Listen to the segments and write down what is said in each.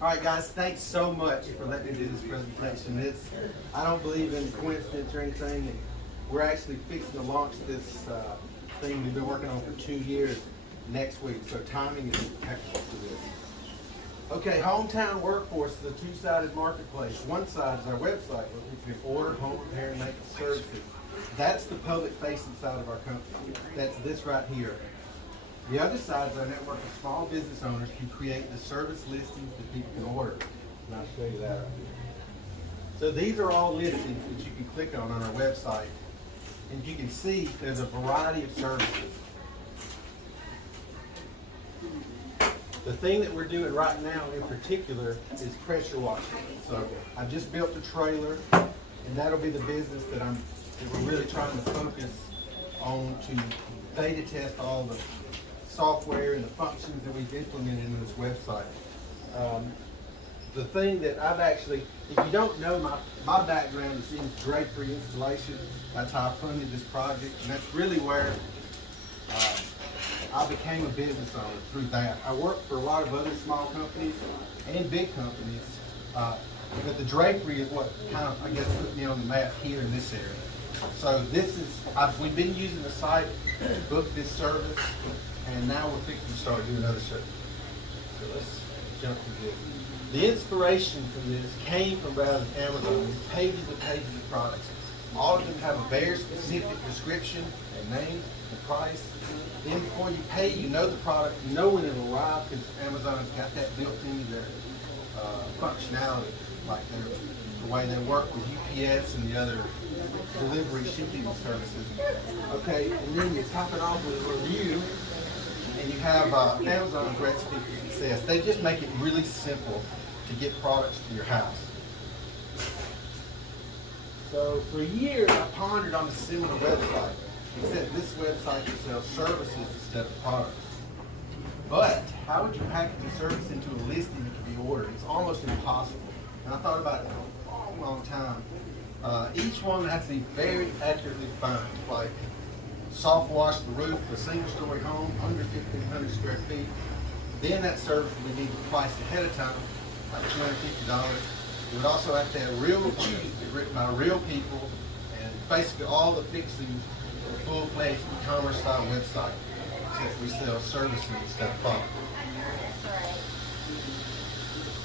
All right, guys, thanks so much for letting me do this presentation. I don't believe in coincidence or anything. And we're actually fixing to launch this thing we've been working on for 2 years next week, so timing is impeccable for this. Okay, Hometown Workforce is a two-sided marketplace. One side is our website where we can order home repair and maintenance services. That's the public-facing side of our company. That's this right here. The other side is our network of small business owners who create the service listings that people can order. And I'll show you that right here. So these are all listings that you can click on our website. And you can see there's a variety of services. The thing that we're doing right now in particular is pressure washing. So I've just built a trailer, and that'll be the business that we're really trying to focus on to beta test all the software and the functions that we've implemented in this website. The thing that I've actually, if you don't know, my background is in drapery installation. That's how I funded this project, and that's really where I became a business owner through that. I worked for a lot of other small companies and big companies, but the drapery is what kind of, I guess, put me on the map here in this area. So we've been using the site to book this service, and now we're fixing to start doing other services. So let's jump to this. The inspiration for this came from browsing Amazon, pages and pages of products. All of them have a very specific description and name and price. Then before you pay, you know the product, you know when it'll arrive, because Amazon's got that built into their functionality, like the way they work with UPS and the other delivery shipping services. Okay, and then you top it off with a review, and you have Amazon's recipe for success. They just make it really simple to get products to your house. So for years, I pondered on a similar website, except this website will sell services instead of products. But how would you package a service into a listing that can be ordered? It's almost impossible. And I thought about it for a long, long time. Each one has to be very accurately defined, like soft wash the roof of a single-story home under 1,500 square feet. Then that service would be priced ahead of time, like $250. It would also have to have real reviews written by real people, and basically all the fixings for a full-fledged e-commerce style website, except we sell services instead of products.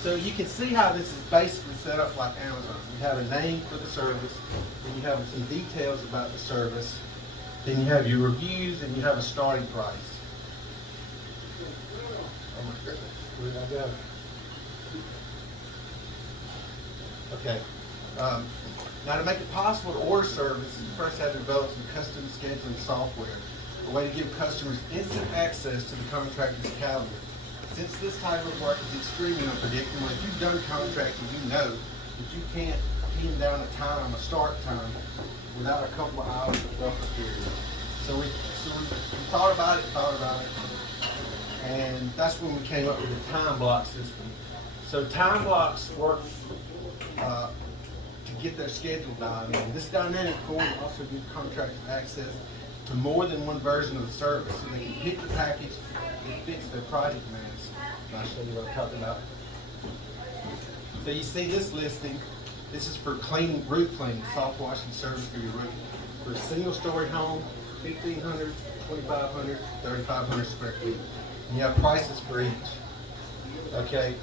So you can see how this is basically set up like Amazon. You have a name for the service, then you have some details about the service, then you have your reviews, and you have a starting price. Oh my goodness, where did I go? Okay. Now to make it possible to order service, you first have to develop some custom scheduling software, a way to give customers instant access to the contractor's calendar. Since this type of work is extremely unpredictable, if you've done contracting, you know that you can't pin down a start time, without a couple of hours of buffer period. So we thought about it, and that's when we came up with the time block system. So time blocks work to get their schedule dialed in. This dynamic form also gives contractors access to more than one version of the service, so they can pick the package that fits their project demands. And I'll show you what I'm talking about. So you see this listing. This is for cleaning, roof cleaning, soft washing service for your roof. For a single-story home, 1,500, 2,500, 3,500 square feet. And you have prices for each. Okay.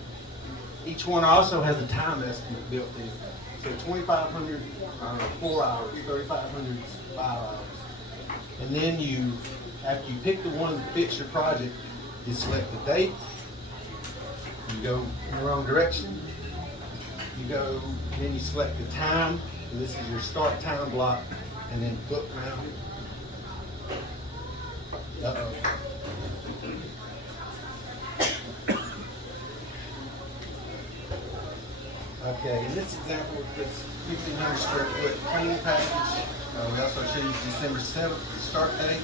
Each one also has a time estimate built in. So 2,500, 4 hours, 3,500, 5 hours. And then after you pick the one that fits your project, you select the date, you go in the wrong direction, then you select the time, and this is your start time block, and then book round. Uh-oh. Okay, in this example, with this 1,500 square foot cleaning package, we also show you December 7th, the start date.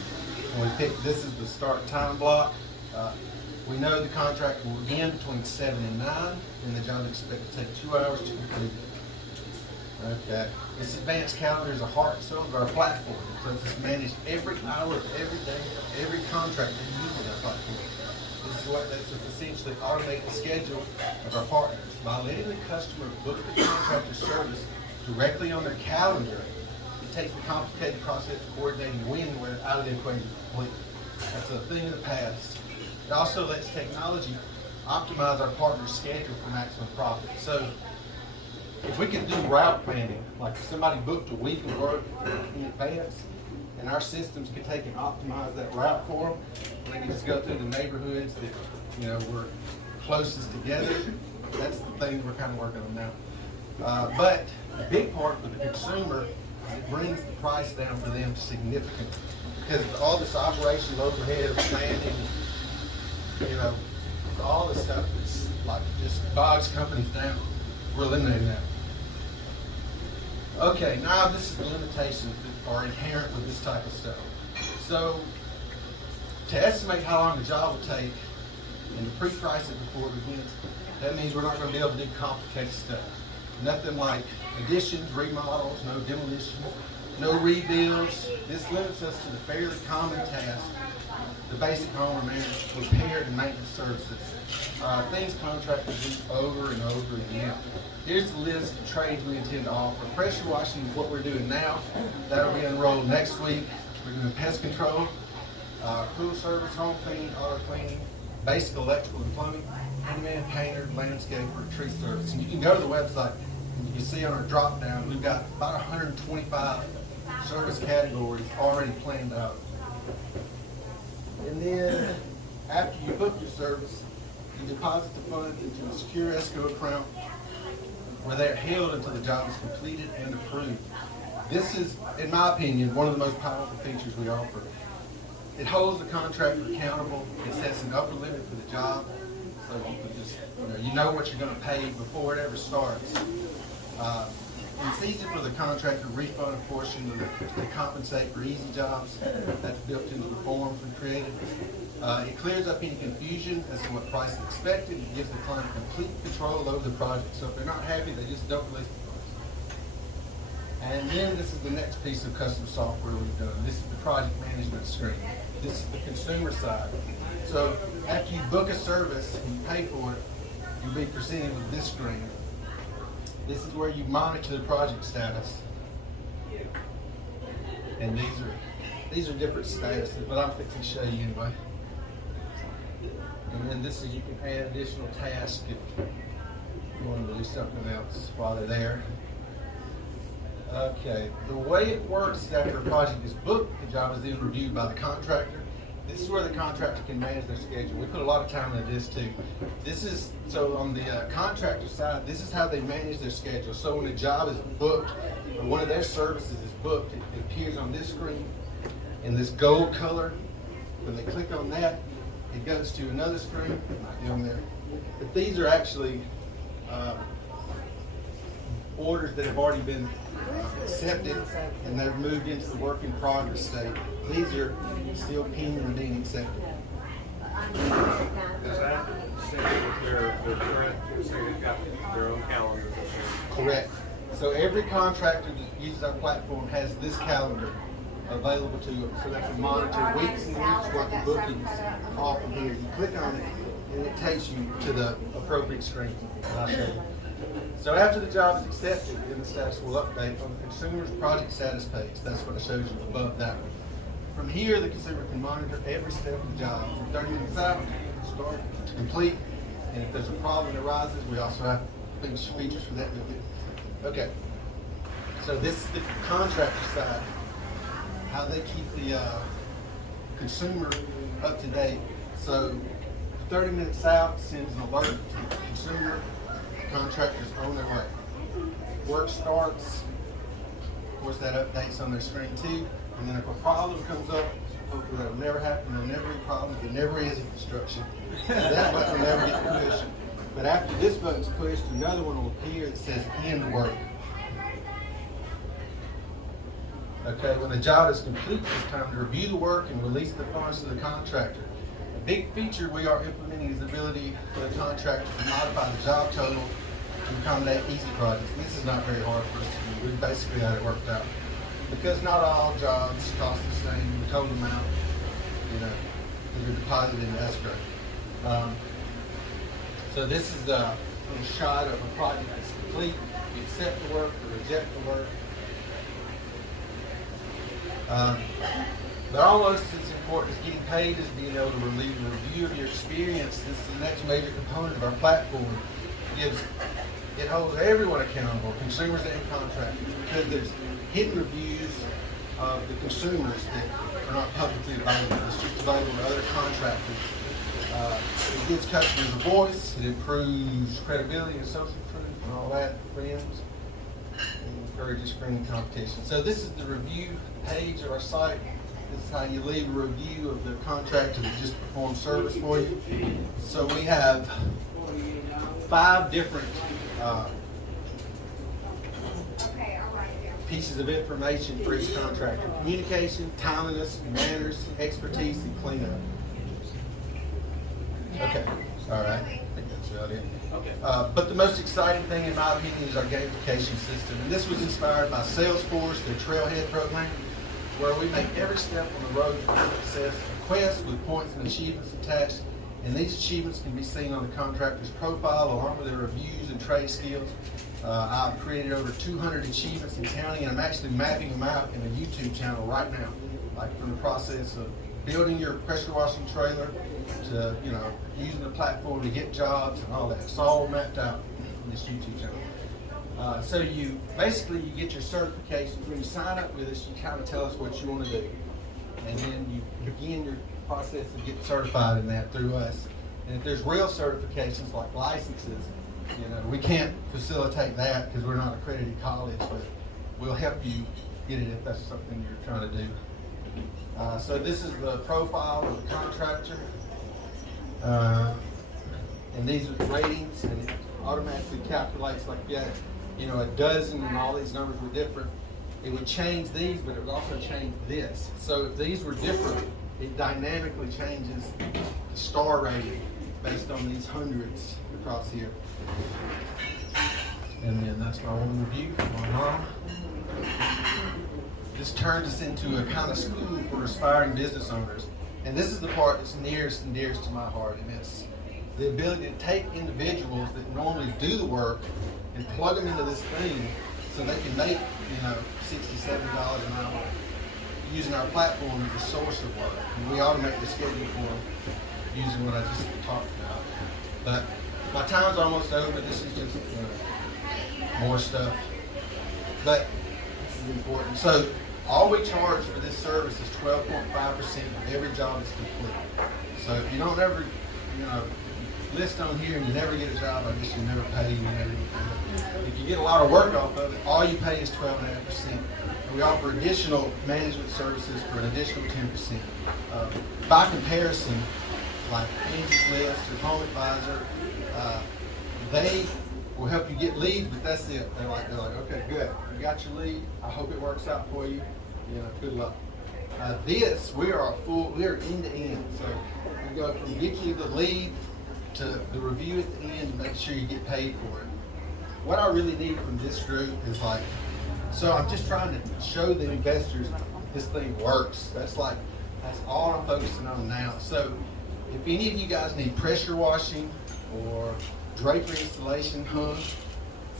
And we pick this is the start time block. We know the contract will begin between 7 and 9, and the job is expected to take 2 hours to complete. Okay. This advanced calendar is a heart and soul of our platform. So it's managed every hour of every day, every contract that uses that platform. This is what lets us essentially automate the schedule of our partners. By letting the customer book the contractor service directly on their calendar, it takes the complicated process of coordinating when and where out of the equation completely. That's a thing of the past. It also lets technology optimize our partner's schedule for maximum profit. So if we could do route planning, like if somebody booked a week of work in advance, and our systems could take and optimize that route for them, and they can just go through the neighborhoods that we're closest together. That's the thing we're kind of working on now. But the big part for the consumer, it brings the price down for them significantly, because all this operational overhead of planning, all this stuff is like just bogs companies down. We're eliminating that. Okay, now this is the limitations that are inherent with this type of stuff. So, to estimate how long the job will take and to pre-price it before it begins, that means we're not going to be able to do complicated stuff. Nothing like additions, remodels, no demolition, no rebuilds. This limits us to the fairly common task, the basic home repair and maintenance services. Things contractors do over and over again. Here's the list of trades we intend to offer. Pressure washing is what we're doing now. That'll be unrolled next week. We're doing pest control, pool service, home cleaning, auto cleaning, basic electrical and plumbing, handyman, painter, landscaper, tree service. And you can go to the website and you can see on our drop down, we've got about 125 service categories already planned out. And then after you book your service, you deposit the funds into a secure escrow account where they're held until the job is completed and approved. This is, in my opinion, one of the most powerful features we offer. It holds the contractor accountable. It sets an upper limit for the job, so you can just, you know what you're going to pay before it ever starts. It's easy for the contractor to refund a portion to compensate for easy jobs. That's built into the forms we created. It clears up any confusion as to what price is expected. It gives the client complete control over the project. So if they're not happy, they just don't release the funds. And then this is the next piece of custom software we've done. This is the project management screen. This is the consumer side. So after you book a service and you pay for it, you'll be presented with this screen. This is where you monitor the project status. And these are different statuses, but I'm fixing to show you anyway. And then this is, you can add additional tasks if you want to do something else while they're there. Okay, the way it works is after a project is booked, the job is then reviewed by the contractor. This is where the contractor can manage their schedule. We put a lot of time into this too. So on the contractor side, this is how they manage their schedule. So when a job is booked, or one of their services is booked, it appears on this screen in this gold color. When they click on that, it goes to another screen, it might be on there. But these are actually orders that have already been accepted and they've moved into the work in progress state. These are still pending and being accepted. Does that say that they're correct? You're saying they've got their own calendar? Correct. So every contractor that uses our platform has this calendar available to them, so they can monitor weeks and weeks worth of bookings off of here. You click on it and it takes you to the appropriate screen. I'll show you. So after the job is accepted, then the status will update on the consumer's project status page. That's what it shows you above that one. From here, the consumer can monitor every step of the job from 30 minutes out, start to complete. And if there's a problem that arises, we also have features for that. Okay. So this is the contractor side, how they keep the consumer up to date. So 30 minutes out sends an alert to the consumer. Contractors on their way. Work starts, of course that updates on their screen too, and then if a problem comes up, hopefully that'll never happen, there'll never be problems, there never is in construction. That button will never get pushed. But after this button's pushed, another one will appear that says end work. Okay, when the job is complete, it's time to review the work and release the funds to the contractor. A big feature we are implementing is the ability for the contractor to modify the job total to accommodate easy projects. This is not very hard for us to do. We basically had it worked out. Because not all jobs cost the same, the total amount, that are deposited in escrow. So this is a shot of a project that's complete. You accept the work or reject the work. But almost as important as getting paid is being able to relieve a review of your experience. This is the next major component of our platform. It holds everyone accountable, consumers and contractors, because there's hidden reviews of the consumers that are not publicly available. It's just available to other contractors. It gives customers a voice. It improves credibility and social proof and all that, friends. And encourages friendly competition. So this is the review page of our site. This is how you leave a review of the contractor that just performed service for you. So we have 5 different pieces of information for each contractor: communication, timeliness, manners, expertise, and cleanup. Okay, all right. I think that's about it. Okay. But the most exciting thing, in my opinion, is our gamification system. And this was inspired by Salesforce, their Trailhead program, where we make every step on the road to success a quest with points and achievements attached. And these achievements can be seen on the contractor's profile along with their reviews and trade skills. I've created over 200 achievements and counting, and I'm actually mapping them out in a YouTube channel right now, like from the process of building your pressure washing trailer to, using the platform to get jobs and all that. It's all mapped out in this YouTube channel. So you get your certifications. When you sign up with us, you kind of tell us what you want to do. And then you begin your process of getting certified in that through us. And if there's real certifications like licenses, we can't facilitate that because we're not an accredited college, but we'll help you get it if that's something you're trying to do. So this is the profile of the contractor. And these are the ratings, and it automatically calculates like you had, a dozen and all these numbers were different. It would change these, but it would also change this. So if these were different, it dynamically changes the star rating based on these hundreds across here. And then that's my one review from my mom. This turns us into a kind of school for aspiring business owners. And this is the part that's nearest and dearest to my heart, and it's the ability to take individuals that normally do the work and plug them into this thing so they can make, $60, $70 an hour using our platform as a source of work. And we automate the schedule for them using what I just talked about. But my time's almost over. This is just more stuff. But this is important. So all we charge for this service is 12.5% of every job that's complete. So if you don't ever, list on here and you never get a job, I guess you never pay. If you get a lot of work off of it, all you pay is 12.5%. And we offer additional management services for an additional 10%. By comparison, like Angie's List or Home Advisor, they will help you get leads, but that's it. They're like, okay, good. You got your lead. I hope it works out for you. Good luck. We are end to end. So we go from get you the lead to the review at the end and make sure you get paid for it. What I really need from this group is so I'm just trying to show the investors this thing works. That's all I'm focusing on now. So if any of you guys need pressure washing or drapery installation,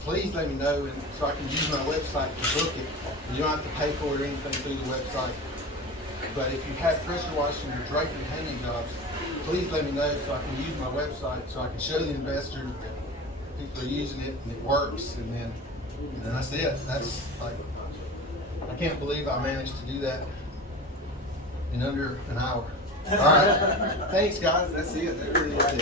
please let me know, and so I can use my website to book it. You don't have to pay for it or anything through the website. But if you have pressure washing or drapery hanging jobs, please let me know so I can use my website so I can show the investors that people are using it and it works, and then that's it. That's I can't believe I managed to do that in under an hour. All right. Thanks, guys. That's it. That really is it.